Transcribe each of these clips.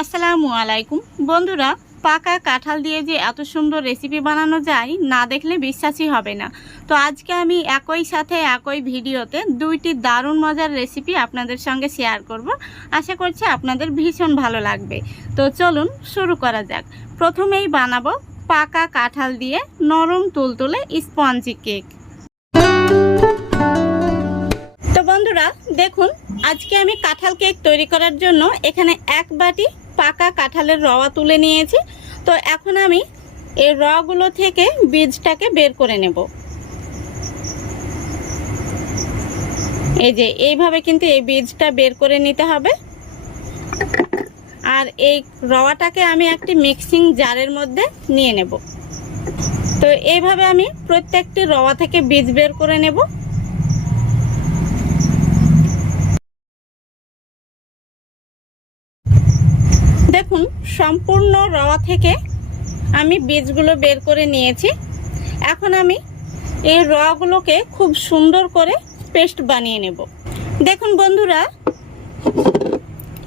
আসসালামু আলাইকুম বন্ধুরা, পাকা কাঁঠাল দিয়ে যে এত সুন্দর রেসিপি বানানো যায় না দেখলে বিশ্বাসই হবে না। তো আজকে আমি একই সাথে একই ভিডিওতে দুইটি দারুণ মজার রেসিপি আপনাদের সঙ্গে শেয়ার করব। আশা করছি আপনাদের ভীষণ ভালো লাগবে। তো চলুন শুরু করা যাক। প্রথমেই বানাবো পাকা কাঁঠাল দিয়ে নরম তুলতুলে স্পঞ্জি কেক। তো বন্ধুরা দেখুন, আজকে আমি কাঁঠাল কেক তৈরি করার জন্য এখানে এক বাটি পাকা কাঁঠালের রওয়া তুলে নিয়েছি। তো এখন আমি এই রওয়াগুলো থেকে বীজটাকে বের করে নেব। এই যে এইভাবে কিন্তু এই বীজটা বের করে নিতে হবে। আর এই রওয়াটাকে আমি একটি মিক্সিং জারের মধ্যে নিয়ে নেব। তো এইভাবে আমি প্রত্যেকটি রওয়া থেকে বীজ বের করে নেব। দেখুন, সম্পূর্ণ রওয়া থেকে আমি বীজগুলো বের করে নিয়েছি। এখন আমি এই রওয়াগুলোকে খুব সুন্দর করে পেস্ট বানিয়ে নেব। দেখুন বন্ধুরা,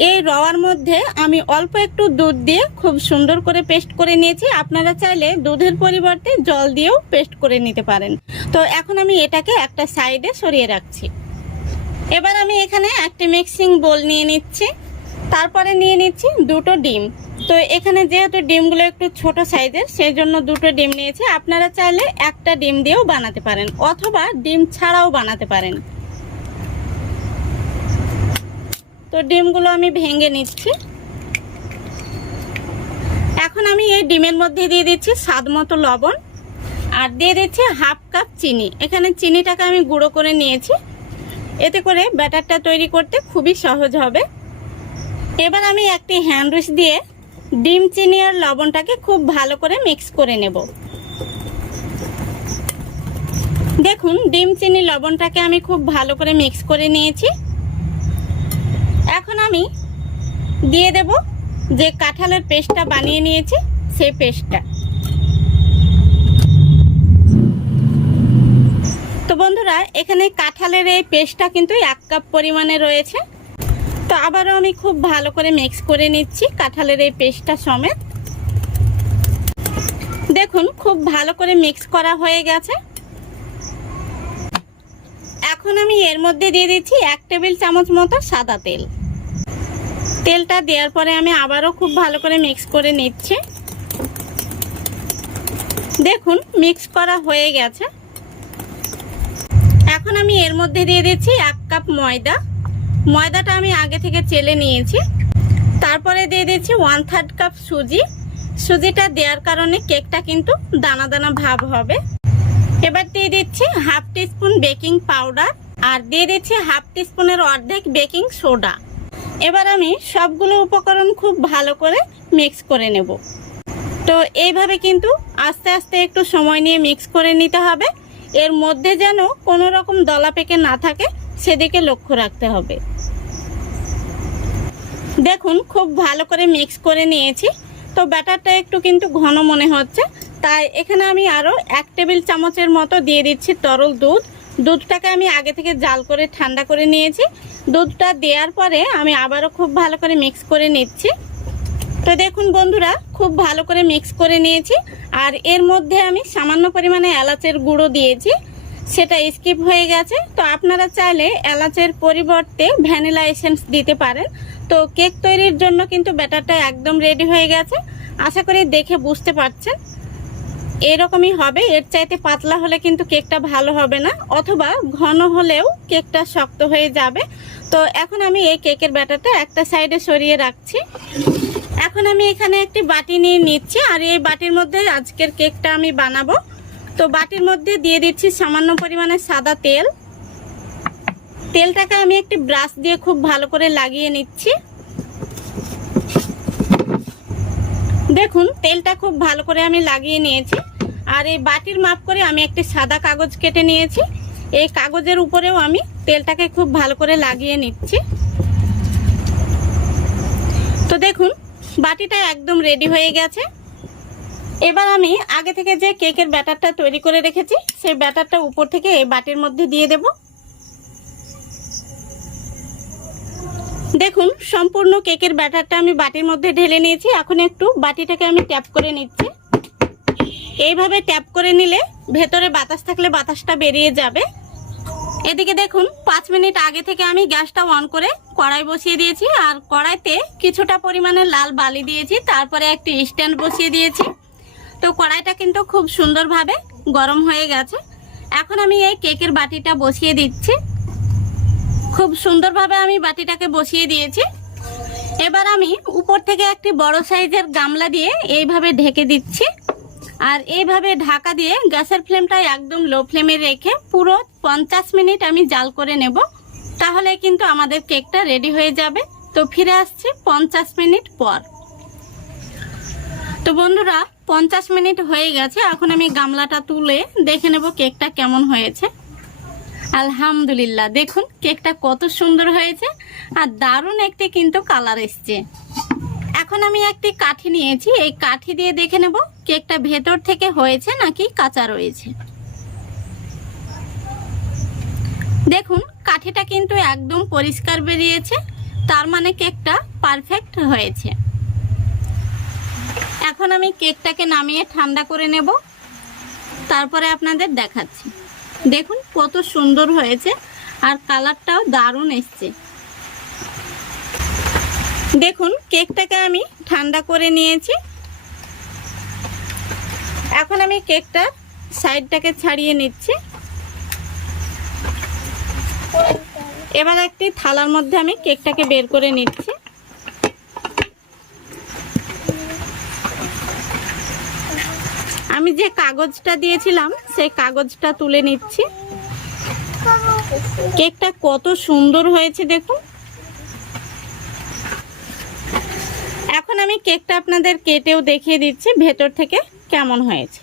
এই রওয়ার মধ্যে আমি অল্প একটু দুধ দিয়ে খুব সুন্দর করে পেস্ট করে নিয়েছি। আপনারা চাইলে দুধের পরিবর্তে জল দিয়েও পেস্ট করে নিতে পারেন। তো এখন আমি এটাকে একটা সাইডে সরিয়ে রাখছি। এবার আমি এখানে একটি মিক্সিং বোল নিয়ে নিচ্ছি। তারপরে নিয়ে নিচ্ছি দুটো ডিম। তো এখানে যেহেতু ডিমগুলো একটু ছোট সাইজের, সেই জন্য দুটো ডিম নিয়েছি। আপনারা চাইলে একটা ডিম দিয়েও বানাতে পারেন অথবা ডিম ছাড়াও বানাতে পারেন। তো ডিমগুলো আমি ভেঙে নিচ্ছি। এখন আমি এই ডিমের মধ্যে দিয়ে দিচ্ছি স্বাদ মতো লবণ আর দিয়ে দিচ্ছি হাফ কাপ চিনি। এখানে চিনিটাকে আমি গুঁড়ো করে নিয়েছি, এতে করে ব্যাটারটা তৈরি করতে খুবই সহজ হবে। এবার আমি একটি হ্যান্ড উইচ দিয়ে ডিম, চিনি আর লবণটাকে খুব ভালো করে মিক্স করে নেব। দেখুন, ডিম, চিনি, লবণটাকে আমি খুব ভালো করে মিক্স করে নিয়েছি। এখন আমি দিয়ে দেব যে কাঁঠালের পেস্টটা বানিয়ে নিয়েছি, সেই পেস্টটা। তো বন্ধুরা, এখানে কাঁঠালের এই পেস্টটা কিন্তু 1 কাপ পরিমাণে রয়েছে। তো আবারও আমি খুব ভালো করে মিক্স করে নিচ্ছি কাঁঠালের এই পেস্টটা সমেত। দেখুন, খুব ভালো করে মিক্স করা হয়ে গেছে। এখন আমি এর মধ্যে দিয়ে দিচ্ছি 1 টেবিল চামচ মতো সাদা তেল। তেলটা দেওয়ার পরে আমি আবারও খুব ভালো করে মিক্স করে নিচ্ছি। দেখুন, মিক্স করা হয়ে গেছে। এখন আমি এর মধ্যে দিয়ে দিচ্ছি 1 কাপ ময়দা। ময়দাটা আমি আগে থেকে চেলে নিয়েছি। তারপরে দিয়ে দিচ্ছি 1/3 কাপ সুজি। সুজিটা দেওয়ার কারণে কেকটা কিন্তু দানা দানা ভাব হবে। এবার দিয়ে দিচ্ছি হাফ টিস্পুন বেকিং পাউডার আর দিয়ে দিচ্ছি হাফ টিস্পুনের অর্ধেক বেকিং সোডা। এবার আমি সবগুলো উপকরণ খুব ভালো করে মিক্স করে নেব। তো এইভাবে কিন্তু আস্তে আস্তে একটু সময় নিয়ে মিক্স করে নিতে হবে। এর মধ্যে যেন কোনো রকম দলা পেকে না থাকে, সেদিকে লক্ষ্য রাখতে হবে। দেখুন, খুব ভালো করে মিক্স করে নিয়েছি। তো ব্যাটারটা একটু কিন্তু ঘন মনে হচ্ছে, তাই এখানে আমি আরও 1 টেবিল চামচের মতো দিয়ে দিচ্ছি তরল দুধ। দুধটাকে আমি আগে থেকে জাল করে ঠান্ডা করে নিয়েছি। দুধটা দেওয়ার পরে আমি আবারও খুব ভালো করে মিক্স করে নিচ্ছি। তো দেখুন বন্ধুরা, খুব ভালো করে মিক্স করে নিয়েছি। আর এর মধ্যে আমি সামান্য পরিমাণে এলাচের গুঁড়ো দিয়েছি, সেটা স্কিপ হয়ে গেছে। তো আপনারা চাইলে এলাচের পরিবর্তে ভ্যানিলা এসেন্স দিতে পারেন। তো কেক তৈরির জন্য কিন্তু ব্যাটারটা একদম রেডি হয়ে গেছে। আশা করি দেখে বুঝতে পারছেন এরকমই হবে। এর চাইতে পাতলা হলে কিন্তু কেকটা ভালো হবে না, অথবা ঘন হলেও কেকটা শক্ত হয়ে যাবে। তো এখন আমি এই কেকের ব্যাটারটা একটা সাইডে সরিয়ে রাখছি। এখন আমি এখানে একটি বাটি নিয়ে নিচ্ছি আর এই বাটির মধ্যে আজকের কেকটা আমি বানাবো। তো বাটির মধ্যে দিয়ে দিচ্ছি সামান্য পরিমাণে সাদা তেল। তেলটাকে আমি একটি ব্রাশ দিয়ে খুব ভালো করে লাগিয়ে নিচ্ছি। দেখুন, তেলটা খুব ভালো করে আমি লাগিয়ে নিয়েছি। আর এই বাটির মাপ করে আমি একটি সাদা কাগজ কেটে নিয়েছি। এই কাগজের উপরেও আমি তেলটাকে খুব ভালো করে লাগিয়ে নিচ্ছি। তো দেখুন, বাটিটা একদম রেডি হয়ে গেছে। এবার আমি আগে থেকে যে কেকের ব্যাটারটা তৈরি করে রেখেছি, সেই ব্যাটারটা উপর থেকে এই বাটির মধ্যে দিয়ে দেব। দেখুন সম্পূর্ণ কেকের ব্যাটারটা আমি বাটির মধ্যে ঢেলে নিয়েছি। এখন একটু বাটিটাকে আমি ট্যাপ করে নিচ্ছি। এইভাবে ট্যাপ করে নিলে ভেতরে বাতাস থাকলে বাতাসটা বেরিয়ে যাবে। এদিকে দেখুন 5 মিনিট আগে থেকে আমি গ্যাসটা অন করে কড়াই বসিয়ে দিয়েছি, আর কড়াইতে কিছুটা পরিমাণে লাল বালি দিয়েছি, তারপরে একটি স্ট্যান্ড বসিয়ে দিয়েছি। তো কড়াইটা কিন্তু খুব সুন্দরভাবে গরম হয়ে গেছে। এখন আমি এই কেকের বাটিটা বসিয়ে দিচ্ছি। খুব সুন্দরভাবে আমি বাটিটাকে বসিয়ে দিয়েছি। এবার আমি উপর থেকে একটি বড় সাইজের গামলা দিয়ে এইভাবে ঢেকে দিচ্ছি, আর এইভাবে ঢাকা দিয়ে গ্যাসের ফ্লেমটা একদম লো ফ্লেমে রেখে পুরো 50 মিনিট আমি জাল করে নেব। তাহলে কিন্তু আমাদের কেকটা রেডি হয়ে যাবে। তো ফিরে আসছি 50 মিনিট পর। তো বন্ধুরা 50 মিনিট হয়ে গেছে। এখন আমি গামলাটা তুলে দেখে নেব কেকটা কেমন হয়েছে। আলহামদুলিল্লাহ, দেখুন কেকটা কত সুন্দর হয়েছে আর দারুণ একটি কিন্তু কালার এসছে। এখন আমি একটি কাঠি নিয়েছি, এই কাঠি দিয়ে দেখে নেব কেকটা ভেতর থেকে হয়েছে নাকি কাঁচা রয়েছে। দেখুন কাঠিটা কিন্তু একদম পরিষ্কার বেরিয়েছে, তার মানে কেকটা পারফেক্ট হয়েছে। এখন আমি কেকটাকে নামিয়ে ঠান্ডা করে নেব, তারপরে আপনাদের দেখাচ্ছি। দেখুন কত সুন্দর হয়েছে আর কালারটাও দারুণ এসছে। দেখুন কেকটাকে আমি ঠান্ডা করে নিয়েছি। এখন আমি কেকটা সাইডটাকে ছাড়িয়ে নিচ্ছি। এবার একটি থালার মধ্যে আমি কেকটাকে বের করে নিচ্ছি। আমি যে কাগজটা দিয়েছিলাম সেই কাগজটা তুলে নিচ্ছি। কেকটা কত সুন্দর হয়েছে দেখুন। এখন আমি কেকটা আপনাদের কেটেও দেখিয়ে দিচ্ছি ভেতর থেকে কেমন হয়েছে।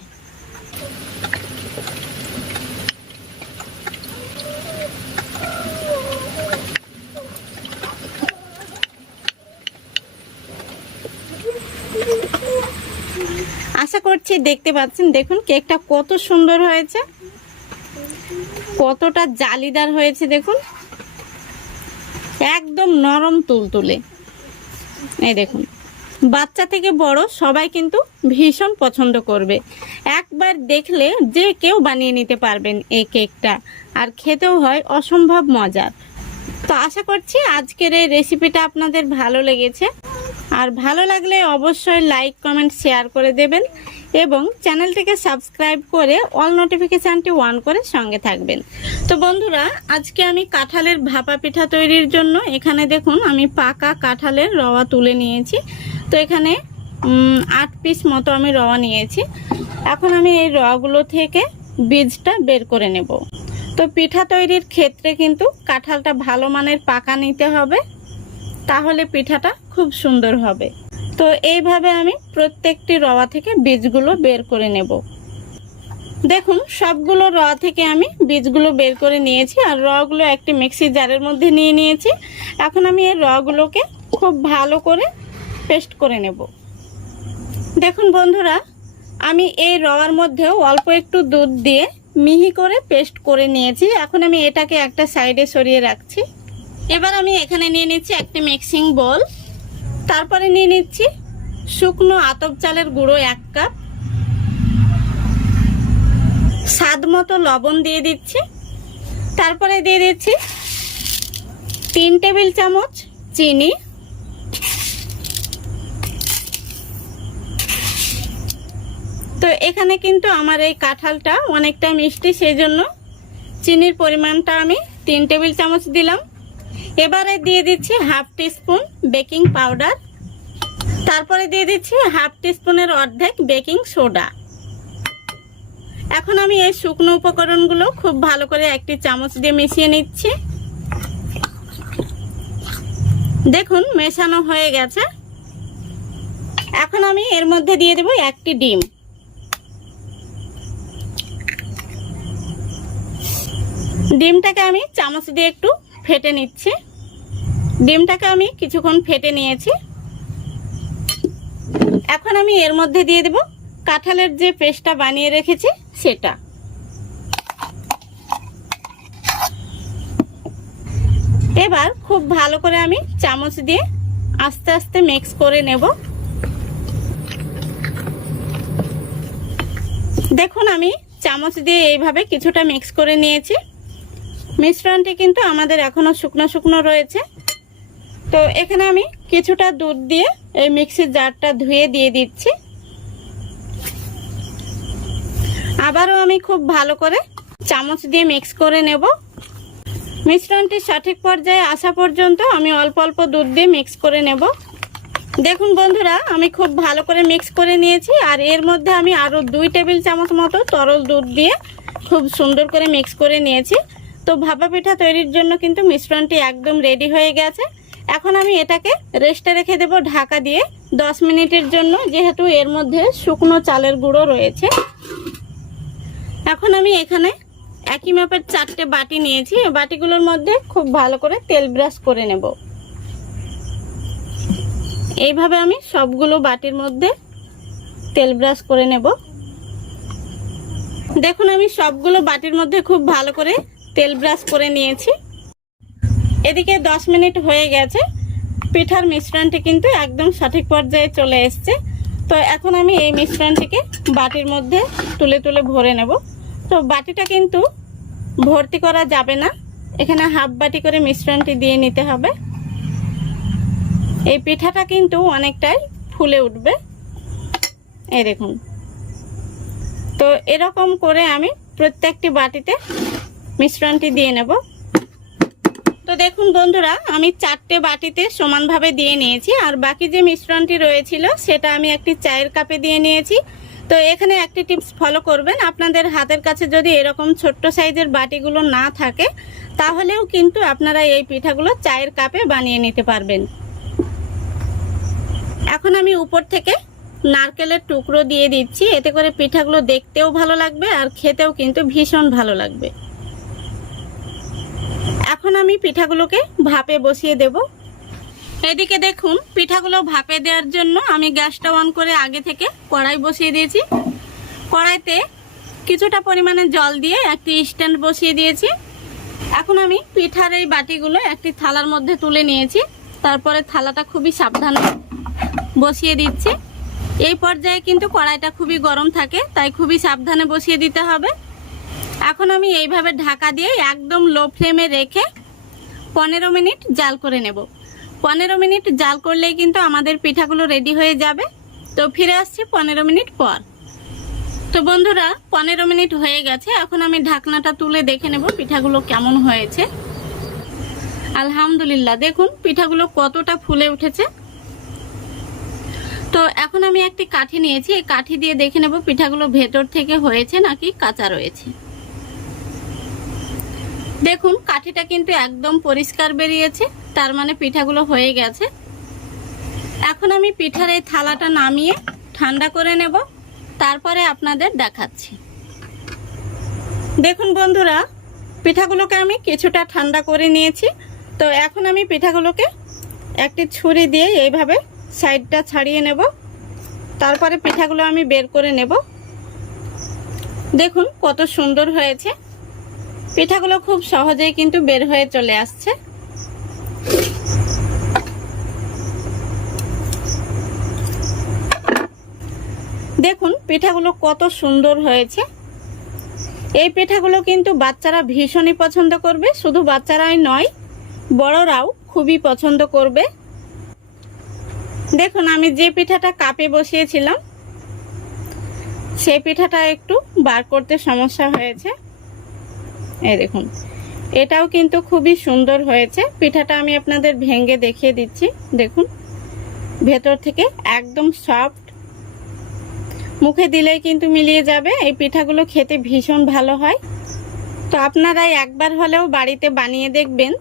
আশা করছি দেখতে পাচ্ছেন। দেখুন কেকটা কত সুন্দর হয়েছে, কতটা জালিদার হয়েছে। দেখুন একদম নরম তুলতুলে। এই দেখুন বাচ্চা থেকে বড় সবাই কিন্তু ভীষণ পছন্দ করবে। একবার দেখলে যে কেউ বানিয়ে নিতে পারবেন এই কেকটা, আর খেতেও হয় অসম্ভব মজার। তো আশা করছি আজকের এই রেসিপিটা আপনাদের ভালো লেগেছে, আর ভালো লাগলে অবশ্যই লাইক কমেন্ট শেয়ার করে দেবেন এবং চ্যানেলটিকে সাবস্ক্রাইব করে অল নোটিফিকেশানটি অন করে সঙ্গে থাকবেন। তো বন্ধুরা আজকে আমি কাঁঠালের ভাপা পিঠা তৈরির জন্য এখানে দেখুন আমি পাকা কাঁঠালের রওয়া তুলে নিয়েছি। তো এখানে 8 পিস মতো আমি রওয়া নিয়েছি। এখন আমি এই রওয়াগুলো থেকে বীজটা বের করে নেব। তো পিঠা তৈরির ক্ষেত্রে কিন্তু কাঁঠালটা ভালো মানের পাকা নিতে হবে, তাহলে পিঠাটা খুব সুন্দর হবে। তো এইভাবে আমি প্রত্যেকটি রওয়া থেকে বীজগুলো বের করে নেব। দেখুন সবগুলো রওয়া থেকে আমি বীজগুলো বের করে নিয়েছি, আর রওয়াগুলো একটি মিক্সি জারের মধ্যে নিয়ে নিয়েছি। এখন আমি এই রওয়াগুলোকে খুব ভালো করে পেস্ট করে নেব। দেখুন বন্ধুরা আমি এই রওয়ার মধ্যেও অল্প একটু দুধ দিয়ে মিহি করে পেস্ট করে নিয়েছি। এখন আমি এটাকে একটা সাইডে সরিয়ে রাখছি। এবার আমি এখানে নিয়ে নিচ্ছি একটি মিক্সিং বোল, তারপরে নিয়ে নিচ্ছি শুকনো আতপ চালের গুঁড়ো 1 কাপ, স্বাদ মতো লবণ দিয়ে দিচ্ছি, তারপরে দিয়ে দিচ্ছি 3 টেবিল চামচ চিনি, তো এখানে কিন্তু আমার এই কাঁঠালটা অনেকটা মিষ্টি, সেই জন্য চিনির পরিমাণটা আমি 3 টেবিল চামচ দিলাম। এবারে দিয়ে দিচ্ছি হাফ টিস্পুন বেকিং পাউডার, তারপরে দিয়ে দিচ্ছি হাফ টিস্পুনের অর্ধেক বেকিং সোডা। এখন আমি এই শুকনো উপকরণগুলো খুব ভালো করে একটি চামচ দিয়ে মিশিয়ে নিচ্ছি। দেখুন মেশানো হয়ে গেছে। এখন আমি এর মধ্যে দিয়ে দেব একটি ডিম। ডিমটাকে আমি চামচ দিয়ে একটু ফেটে নিচ্ছি। ডিমটাকে আমি কিছুক্ষণ ফেটে নিয়েছি। এখন আমি এর মধ্যে দিয়ে দেব কাঁঠালের যে পেস্টটা বানিয়ে রেখেছি সেটা। এবার খুব ভালো করে আমি চামচ দিয়ে আস্তে আস্তে মিক্স করে নেব। দেখুন আমি চামচ দিয়ে এইভাবে কিছুটা মিক্স করে নিয়েছি। মিশ্রণটি কিন্তু আমাদের এখনো শুকনো শুকনো রয়েছে। তো এখানে আমি কিছুটা দুধ দিয়ে এই মিক্সির জারটা ধুয়ে দিয়ে দিচ্ছি। আবারও আমি খুব ভালো করে চামচ দিয়ে মিক্স করে নেব। মিশ্রণটি সঠিক পর্যায়ে আসা পর্যন্ত আমি অল্প অল্প দুধ দিয়ে মিক্স করে নেব। দেখুন বন্ধুরা, আমি খুব ভালো করে মিক্স করে নিয়েছি। আর এর মধ্যে আমি আরও 2 টেবিল চামচ মতো তরল দুধ দিয়ে খুব সুন্দর করে মিক্স করে নিয়েছি। তো ভাপা পিঠা তৈরির জন্য কিন্তু মিশ্রণটি একদম রেডি হয়ে গেছে। এখন আমি এটাকে রেস্টে রেখে দেব ঢাকা দিয়ে 10 মিনিটের জন্য, যেহেতু এর মধ্যে শুকনো চালের গুঁড়ো রয়েছে। এখন আমি এখানে একই মাপের 4টে বাটি নিয়েছি। এই বাটিগুলোর মধ্যে খুব ভালো করে তেল ব্রাশ করে নেব। এইভাবে আমি সবগুলো বাটির মধ্যে তেল ব্রাশ করে নেব। দেখুন আমি সবগুলো বাটির মধ্যে খুব ভালো করে তেল ব্রাশ করে নিয়েছি। এদিকে 10 মিনিট হয়ে গেছে। পিঠার মিশ্রণটি কিন্তু একদম সঠিক পর্যায়ে চলে এসছে। তো এখন আমি এই মিশ্রণটিকে বাটির মধ্যে তুলে তুলে ভরে নেব। তো বাটিটা কিন্তু ভর্তি করা যাবে না, এখানে হাফ বাটি করে মিশ্রণটি দিয়ে নিতে হবে। এই পিঠাটা কিন্তু অনেকটাই ফুলে উঠবে, এই দেখুন। তো এরকম করে আমি প্রত্যেকটি বাটিতে মিশ্রণটি দিয়ে নেব। তো দেখুন বন্ধুরা, আমি 4টে বাটিতে সমানভাবে দিয়ে নিয়েছি। আর বাকি যে মিশ্রণটি রয়েছিল সেটা আমি একটি চায়ের কাপে দিয়ে নিয়েছি। তো এখানে একটি টিপস ফলো করবেন, আপনাদের হাতের কাছে যদি এরকম ছোট্ট সাইজের বাটিগুলো না থাকে তাহলেও কিন্তু আপনারা এই পিঠাগুলো চায়ের কাপে বানিয়ে নিতে পারবেন। এখন আমি উপর থেকে নারকেলের টুকরো দিয়ে দিচ্ছি, এতে করে পিঠাগুলো দেখতেও ভালো লাগবে আর খেতেও কিন্তু ভীষণ ভালো লাগবে। এখন আমি পিঠাগুলোকে ভাপে বসিয়ে দেব। এদিকে দেখুন পিঠাগুলো ভাপে দেওয়ার জন্য আমি গ্যাসটা অন করে আগে থেকে কড়াই বসিয়ে দিয়েছি। কড়াইতে কিছুটা পরিমাণে জল দিয়ে একটি স্ট্যান্ড বসিয়ে দিয়েছি। এখন আমি পিঠার এই বাটিগুলো একটি থালার মধ্যে তুলে নিয়েছি। তারপরে থালাটা খুবই সাবধানে বসিয়ে দিচ্ছি। এই পর্যায়ে কিন্তু কড়াইটা খুবই গরম থাকে, তাই খুবই সাবধানে বসিয়ে দিতে হবে। এখন আমি এইভাবে ঢাকা দিয়ে একদম লো ফ্লেমে রেখে 15 মিনিট জাল করে নেব। 15 মিনিট জাল করলেই কিন্তু আমাদের পিঠাগুলো রেডি হয়ে যাবে। তো ফিরে আসছি 15 মিনিট পর। তো বন্ধুরা 15 মিনিট হয়ে গেছে। এখন আমি ঢাকনাটা তুলে দেখে নেব পিঠাগুলো কেমন হয়েছে। আলহামদুলিল্লাহ, দেখুন পিঠাগুলো কতটা ফুলে উঠেছে। তো এখন আমি একটি কাঠি নিয়েছি, এই কাঠি দিয়ে দেখে নেব পিঠাগুলো ভেতর থেকে হয়েছে নাকি কাঁচা রয়েছে। দেখুন কাঠিটা কিন্তু একদম পরিষ্কার বেরিয়েছে, তার মানে পিঠাগুলো হয়ে গেছে। এখন আমি পিঠার এই থালাটা নামিয়ে ঠান্ডা করে নেব, তারপরে আপনাদের দেখাচ্ছি। দেখুন বন্ধুরা, পিঠাগুলোকে আমি কিছুটা ঠান্ডা করে নিয়েছি। তো এখন আমি পিঠাগুলোকে একটি ছুরি দিয়ে এইভাবে সাইডটা ছাড়িয়ে নেব, তারপরে পিঠাগুলো আমি বের করে নেব। দেখুন কত সুন্দর হয়েছে। পিঠাগুলো খুব সহজেই কিন্তু বের হয়ে চলে আসছে। দেখুন পিঠাগুলো কত সুন্দর হয়েছে। এই পিঠাগুলো কিন্তু বাচ্চারা ভীষণই পছন্দ করবে, শুধু বাচ্চারাই নয় বড়রাও খুবই পছন্দ করবে। দেখুন আমি যে পিঠাটা কাপে বসিয়েছিলাম সেই পিঠাটা একটু বার করতে সমস্যা হয়েছে। এই দেখুন এটাও কিন্তু খুবই সুন্দর হয়েছে। পিঠাটা আমি আপনাদের ভেঙে দেখিয়ে দিচ্ছি। দেখুন ভেতর থেকে একদম সফট, মুখে দিলেই কিন্তু মিলিয়ে যাবে। এই পিঠাগুলো খেতে ভীষণ ভালো হয়। তো আপনারা একবার হলেও বাড়িতে বানিয়ে দেখবেন।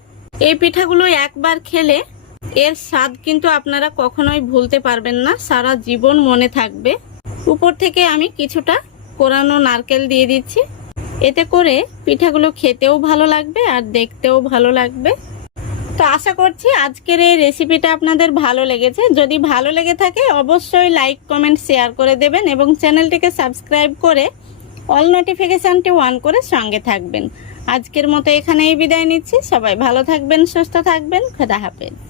এই পিঠাগুলো একবার খেলে এর স্বাদ কিন্তু আপনারা কখনোই ভুলতে পারবেন না, সারা জীবন মনে থাকবে। উপর থেকে আমি কিছুটা কোরানো নারকেল দিয়ে দিচ্ছি, এতে করে পিঠাগুলো খেতেও ভালো লাগবে আর দেখতেও ভালো লাগবে। তো আশা করছি আজকের এই রেসিপিটা আপনাদের ভালো লেগেছে। যদি ভালো লেগে থাকে অবশ্যই লাইক কমেন্ট শেয়ার করে দেবেন এবং চ্যানেলটিকে সাবস্ক্রাইব করে অল নোটিফিকেশানটি অন করে সঙ্গে থাকবেন। আজকের মতো এখানেই বিদায় নিচ্ছি। সবাই ভালো থাকবেন, সুস্থ থাকবেন। খোদা হাফেজ।